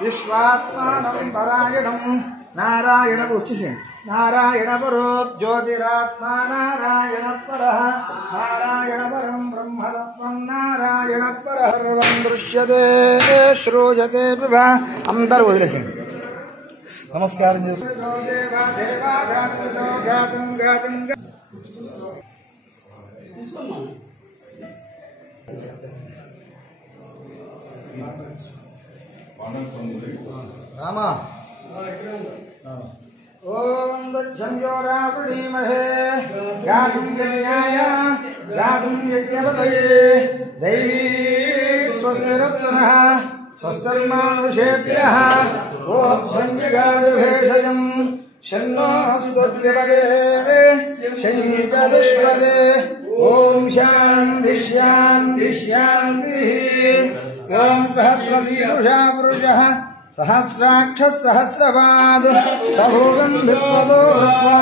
విశ్వాత్మానం పరాయణం నారాయణ వచ్చేసేయండి నారాయణ పరో జ్యోతిరాత్మా నారాయణ పరః నారాయణ పరం బ్రహ్మతత్వం నారాయణ పరః సర్వం దృశ్యతే శ్రూయతే ప్రభా అందరూ వదిలేసేయండి నమస్కారం రామా ఓం దక్షంజో రావణీమహే గాతుం యజ్ఞాయ గాతుం యజ్ఞపతయే దైవీ స్వస్తిరత్నః స్వస్తిర్మానుషేభ్యః ఓద్భంజగాదభేషజం షణ్ణోऽस्तुद्विपदे शयीचतुष्पदे ఓం శాంతి శాంతి శాంతిః ఓం సహస్రశీర్షా పురుషः सहस्राक्षः सहस्रपाद सभुवन् विद्वतो भूत्वा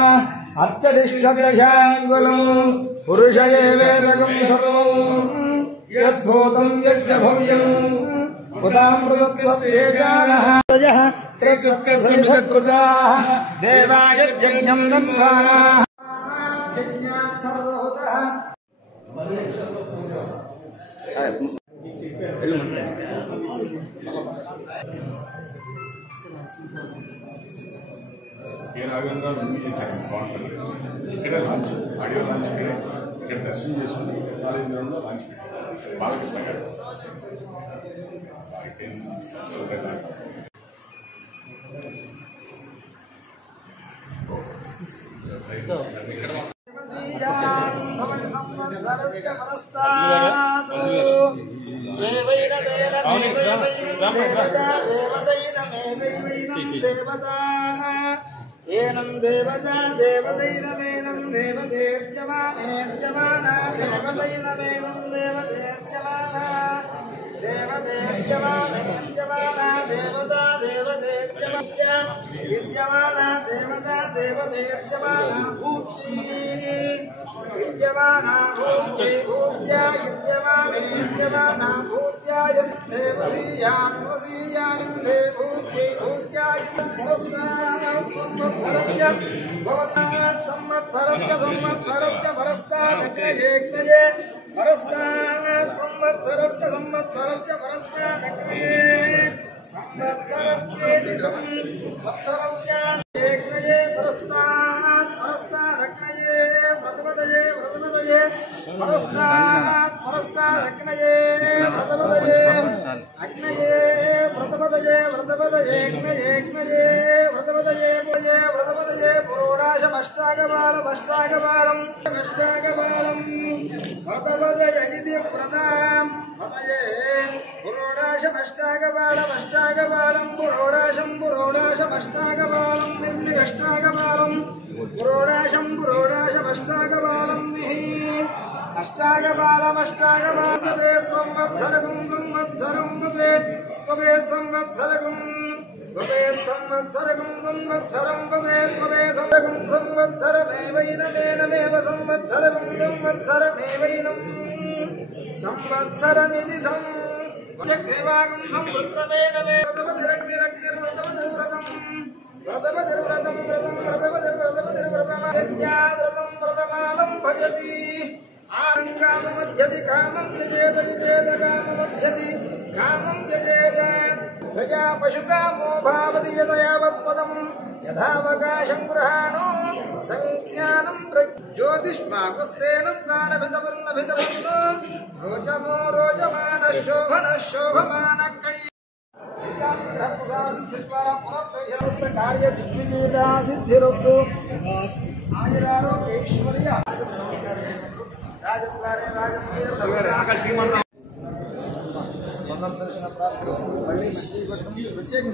अत्यधिष्ठदशाङ्गुलम् पुरुष एवेदकं सर्वम् यद्भूतं यश्च भव्यम् उदामृतत्वस्येजानः त्रिसुत्कृताः देवायज्ञं दन्वानाः यज्ञात् सर्वभूतः రాఘవేంద్రరావు అన్ని చేశారు బాగుంటుంది ఇక్కడే లాంచ్ ఆడియో లాంచ్ ఇక్కడ దర్శనం చేసుకుని కాలేజ్ గ్రౌండ్లో లాంచ్ పెట్టారు బాలకృష్ణ గారు ఏనం దేవతా దేవతైనమేనం దేవదేర్యమానేర్యమానా దేవతైనమేనం దేవదేర్యమానా దేవదేర్యమానేర్యమానా దేవతా దేవదేర్యమాన విద్యమానా దేవతా దేవదేర్యమానా భూతి విద్యమానా భూతి భూత్యా విద్యమానేర్యమానా భూత్యాయం దేవసీయాన్ వసీయానిం దేవూత్యై భూత్యాయం పురస్కారం సంవత్సరస్య భవతా సంవత్సరస్య సంవత్సరస్య పరస్తాదగ్రయే పరస్తాద్ సంవత్సరస్య సంవత్సరస్య పరస్తాదగ్రయే సంవత్సరస్యేతి సంవత్సరస్య ఏగ్రయే పరస్తాద్ పరస్తాదగ్రయే వ్రతపదయే వ్రతపదయే పరస్తాద్ పరస్తాదగ్రయే వ్రతపదయే అగ్నయే వ్రతపదయే వ్రతపదయే అగ్నయే వ్రతపదయే వ్రతపదయే పురోడాశమష్టాగబాలం అష్టాగబాలం అష్టాగబాలం వ్రతపదయ ఇది వ్రతాం పదయే పురోడాశమష్టాగబాలం అష్టాగబాలం పురోడాశం పురోడాశమష్టాగబాలం నిర్నిరష్టాగబాలం పురోడాశం పురోడాశమష్టాగబాలం అష్టాగబాలమష్టాగబాలం భవేత్ సంవత్సరకం సంవత్సరం భవేత్ భవేత్ సంవత్సరకం భవేత్ సంవత్సరకం సంవత్సరం భవేత్ భవేత్ సంవత్సరకం సంవత్సరమేవైనమేనమేవ సంవత్సరకం సంవత్సరమేవైనం సంవత్సరమిది సంగ్రీవాగం సంవృత్రమేనమే వ్రతపతిరగ్నిరగ్నిర్వ్రతపతిర్వ్రతం వ్రతపతిర్వ్రతం వ్రతం వ్రతపతిర్వ్రతమవ్రతం వ్రతమాలం భజతి కామమధ్యతి కామం త్యజేత త్యజేత కామమధ్యతి కామం త్యజేత ప్రజా పశుకామో భావతి యదయావత్పదం యథావకాశం గృహాణో సంజ్ఞానం జ్యోతిష్మాకుస్తేన స్నానభితపర్ణభితపర్ణో రోచమో రోచమాన శోభన శోభమాన కై కార్య దిగ్విజేత సిద్ధిరస్తు ఆయురారోగ్యైశ్వర్య రాజద్వారే రాజముఖే దర్శన ప్రాప్తి మళ్ళీ శ్రీపట్నం ప్రత్యేక